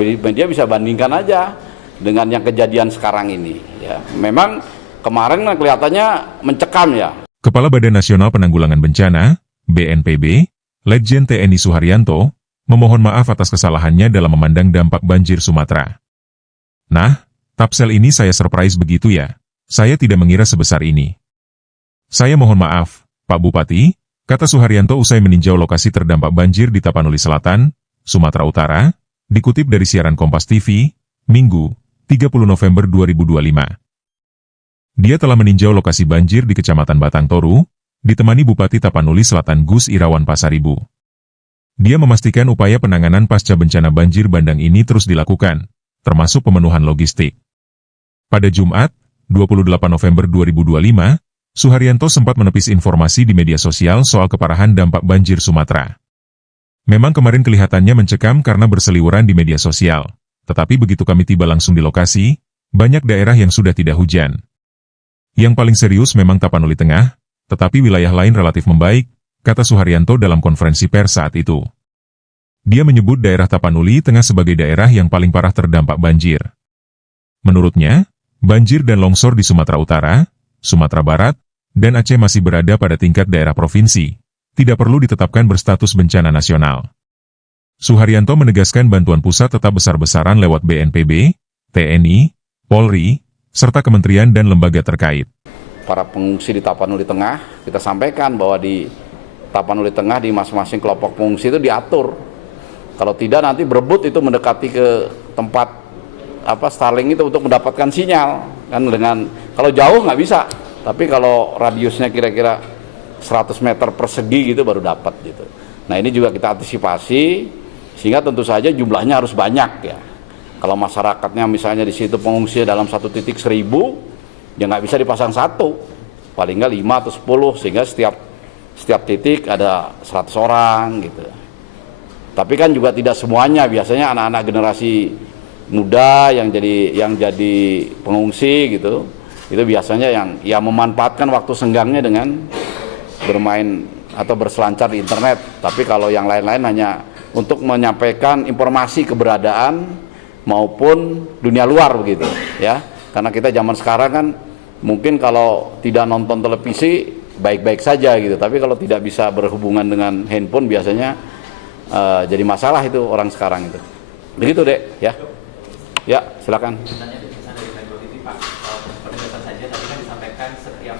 Media bisa bandingkan aja dengan yang kejadian sekarang ini. Ya, memang kemarin kelihatannya mencekam ya. Kepala Badan Nasional Penanggulangan Bencana (BNPB), Letjen TNI Suharyanto, memohon maaf atas kesalahannya dalam memandang dampak banjir Sumatera. Nah, Tapsel ini saya surprise begitu ya. Saya tidak mengira sebesar ini. Saya mohon maaf, Pak Bupati, kata Suharyanto usai meninjau lokasi terdampak banjir di Tapanuli Selatan, Sumatera Utara, dikutip dari siaran Kompas TV, Minggu, 30 November 2025. Dia telah meninjau lokasi banjir di Kecamatan Batang Toru, ditemani Bupati Tapanuli Selatan Gus Irawan Pasaribu. Dia memastikan upaya penanganan pasca bencana banjir bandang ini terus dilakukan, termasuk pemenuhan logistik. Pada Jumat, 28 November 2025, Suharyanto sempat menepis informasi di media sosial soal keparahan dampak banjir Sumatera. Memang kemarin kelihatannya mencekam karena berseliweran di media sosial, tetapi begitu kami tiba langsung di lokasi, banyak daerah yang sudah tidak hujan. Yang paling serius memang Tapanuli Tengah, tetapi wilayah lain relatif membaik, kata Suharyanto dalam konferensi pers saat itu. Dia menyebut daerah Tapanuli Tengah sebagai daerah yang paling parah terdampak banjir. Menurutnya, banjir dan longsor di Sumatera Utara, Sumatera Barat, dan Aceh masih berada pada tingkat daerah provinsi, tidak perlu ditetapkan berstatus bencana nasional. Suharyanto menegaskan bantuan pusat tetap besar-besaran lewat BNPB, TNI, Polri, serta kementerian dan lembaga terkait. Para pengungsi di Tapanuli Tengah, kita sampaikan bahwa di Tapanuli Tengah di masing-masing kelompok pengungsi itu diatur. Kalau tidak nanti berebut itu mendekati ke tempat Starlink itu untuk mendapatkan sinyal. Kan dengan kalau jauh nggak bisa, tapi kalau radiusnya kira-kira 100 meter persegi gitu baru dapat gitu. Nah ini juga kita antisipasi, sehingga tentu saja jumlahnya harus banyak ya. Kalau masyarakatnya misalnya di situ pengungsi dalam satu titik 1000, ya nggak bisa dipasang satu, paling nggak 5 atau 10, sehingga setiap titik ada 100 orang gitu. Tapi kan juga tidak semuanya, biasanya anak-anak generasi muda yang jadi pengungsi gitu, itu biasanya yang memanfaatkan waktu senggangnya dengan bermain atau berselancar di internet. Tapi kalau yang lain-lain hanya untuk menyampaikan informasi keberadaan maupun dunia luar begitu ya. Karena kita zaman sekarang kan mungkin kalau tidak nonton televisi baik-baik saja gitu, tapi kalau tidak bisa berhubungan dengan handphone biasanya jadi masalah itu orang sekarang itu. Begitu Dek ya. Ya, silakan. Penegasan saja, tadi kan disampaikan setiap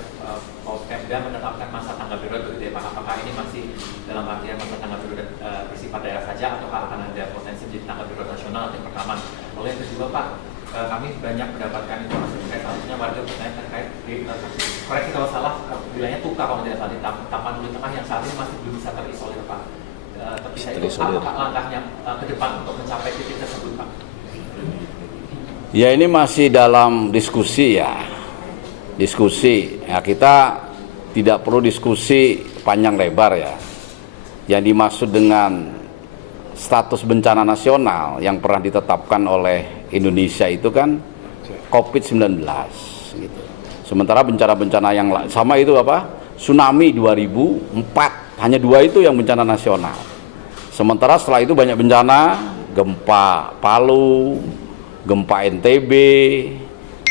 Pemda menetapkan masa tanggap darurat begitu ya Pak. Apakah ini masih dalam artian masa tanggap darurat bersifat daerah saja atau akan ada potensi menjadi tanggap darurat nasional? Yang pertama. Lalu yang kedua Pak, kami banyak mendapatkan informasi terkait selanjutnya warga bertanya terkait koreksi kalau salah wilayahnya Tuka kalau tidak salah di Tapanuli Tengah yang saat ini masih belum bisa terisolir Pak. Terpisah itu apa langkahnya ke depan untuk mencapai titik tersebut Pak? Ya ini masih dalam diskusi ya. Diskusi. Ya kita tidak perlu diskusi panjang lebar ya. Yang dimaksud dengan status bencana nasional yang pernah ditetapkan oleh Indonesia itu kan COVID-19 gitu. Sementara bencana-bencana yang sama itu tsunami 2004, hanya 2 itu yang bencana nasional. Sementara setelah itu banyak bencana, gempa Palu, gempa NTB,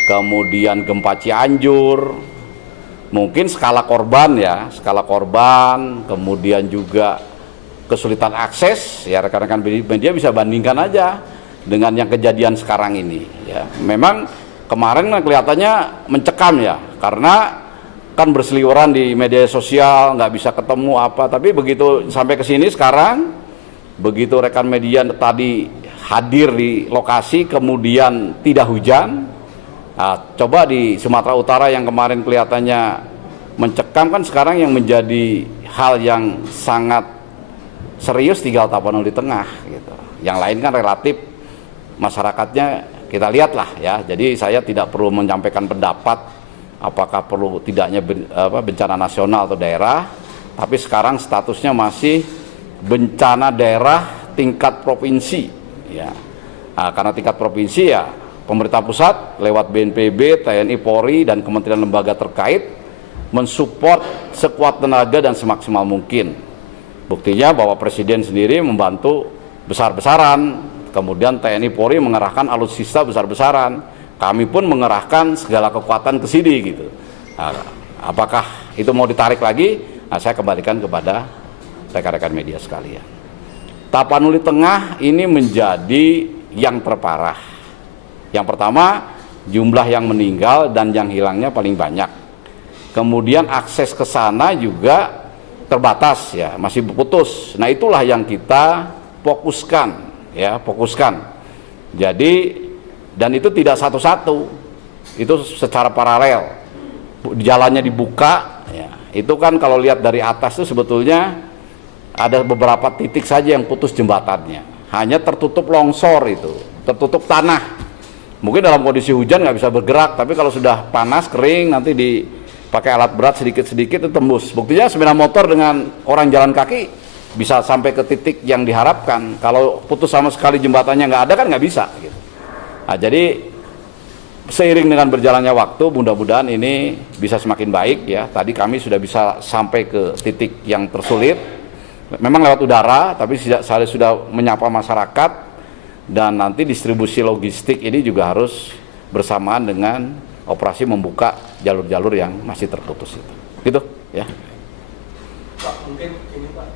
kemudian gempa Cianjur. Mungkin skala korban, kemudian juga kesulitan akses, ya rekan-rekan media bisa bandingkan aja dengan yang kejadian sekarang ini. Ya, memang kemarin kelihatannya mencekam ya, karena kan berseliweran di media sosial, nggak bisa ketemu tapi begitu sampai ke sini sekarang, begitu rekan media tadi hadir di lokasi kemudian tidak hujan. Nah, coba di Sumatera Utara yang kemarin kelihatannya mencekam kan sekarang yang menjadi hal yang sangat serius tinggal Tapanuli Tengah gitu. Yang lain kan relatif masyarakatnya kita lihatlah ya. Jadi saya tidak perlu menyampaikan pendapat apakah perlu tidaknya bencana nasional atau daerah, tapi sekarang statusnya masih bencana daerah tingkat provinsi ya. Nah, karena tingkat provinsi ya pemerintah pusat lewat BNPB, TNI, Polri dan kementerian lembaga terkait mensupport sekuat tenaga dan semaksimal mungkin. Buktinya bahwa Presiden sendiri membantu besar-besaran Kemudian TNI Polri mengerahkan alutsista besar-besaran. Kami pun mengerahkan segala kekuatan ke sini gitu. Nah, apakah itu mau ditarik lagi? Nah, saya kembalikan kepada rekan-rekan media sekalian. Tapanuli Tengah ini menjadi yang terparah. Yang pertama, jumlah yang meninggal dan yang hilangnya paling banyak. Kemudian akses ke sana juga terbatas ya, masih putus. Nah, itulah yang kita fokuskan ya, fokuskan. Jadi dan itu tidak satu-satu. Itu secara paralel. Jalannya dibuka ya. Itu kan kalau lihat dari atas itu sebetulnya ada beberapa titik saja yang putus jembatannya. Hanya tertutup longsor itu, tertutup tanah. Mungkin dalam kondisi hujan nggak bisa bergerak, tapi kalau sudah panas, kering, nanti dipakai alat berat sedikit-sedikit itu tembus. Buktinya sepeda motor dengan orang jalan kaki bisa sampai ke titik yang diharapkan. Kalau putus sama sekali jembatannya nggak ada kan nggak bisa. Gitu. Nah, jadi seiring dengan berjalannya waktu, mudah-mudahan ini bisa semakin baik ya. Tadi kami sudah bisa sampai ke titik yang tersulit. Memang lewat udara, tapi saya sudah menyapa masyarakat dan nanti distribusi logistik ini juga harus bersamaan dengan operasi membuka jalur-jalur yang masih terputus itu. Gitu ya. Pak, mungkin ini Pak,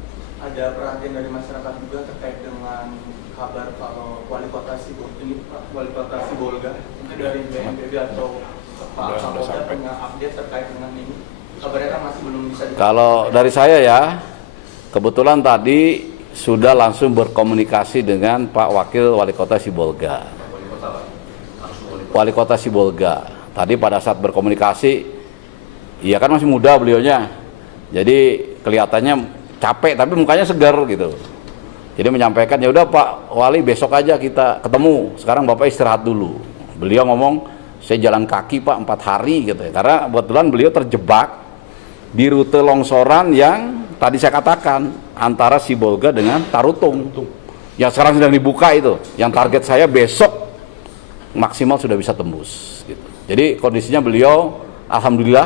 ada perhatian dari masyarakat juga terkait dengan kabar kalau wali kota Sibolga itu dari BNPB atau Pak Kapolda punya update terkait dengan ini. Kabarnya kan masih belum bisa Kalau dari saya ya, kebetulan tadi sudah langsung berkomunikasi dengan Pak Wakil Wali Kota Sibolga. Wali Kota Sibolga. Tadi pada saat berkomunikasi, iya kan masih muda beliaunya. Jadi kelihatannya capek tapi mukanya segar gitu. Jadi menyampaikan, ya udah Pak Wali besok aja kita ketemu. Sekarang Bapak istirahat dulu. Beliau ngomong, saya jalan kaki Pak 4 hari gitu ya. Karena kebetulan beliau terjebak di rute longsoran yang tadi saya katakan antara Sibolga dengan Tarutung yang sekarang sedang dibuka itu, yang target saya besok maksimal sudah bisa tembus gitu. Jadi kondisinya beliau alhamdulillah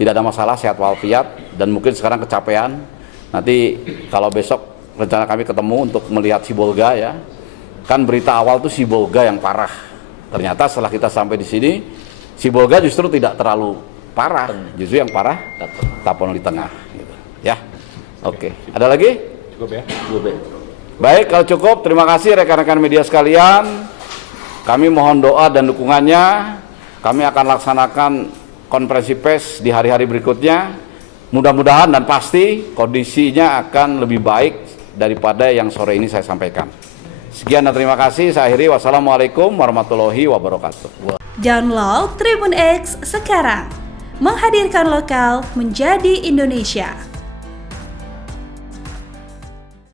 tidak ada masalah, sehat walafiat, dan mungkin sekarang kecapean. Nanti kalau besok rencana kami ketemu untuk melihat Sibolga ya, kan berita awal tuh Sibolga yang parah, ternyata setelah kita sampai di sini Sibolga justru tidak terlalu parah, justru yang parah Tapanuli Tengah gitu. Ya, oke. Ada lagi? Cukup ya? Cukup ya. Baik, kalau cukup, terima kasih rekan-rekan media sekalian. Kami mohon doa dan dukungannya. Kami akan laksanakan konferensi pers di hari-hari berikutnya. Mudah-mudahan dan pasti kondisinya akan lebih baik daripada yang sore ini saya sampaikan. Sekian dan terima kasih. Saya akhiri. Wassalamualaikum warahmatullahi wabarakatuh. Download Tribun X sekarang. Menghadirkan lokal menjadi Indonesia.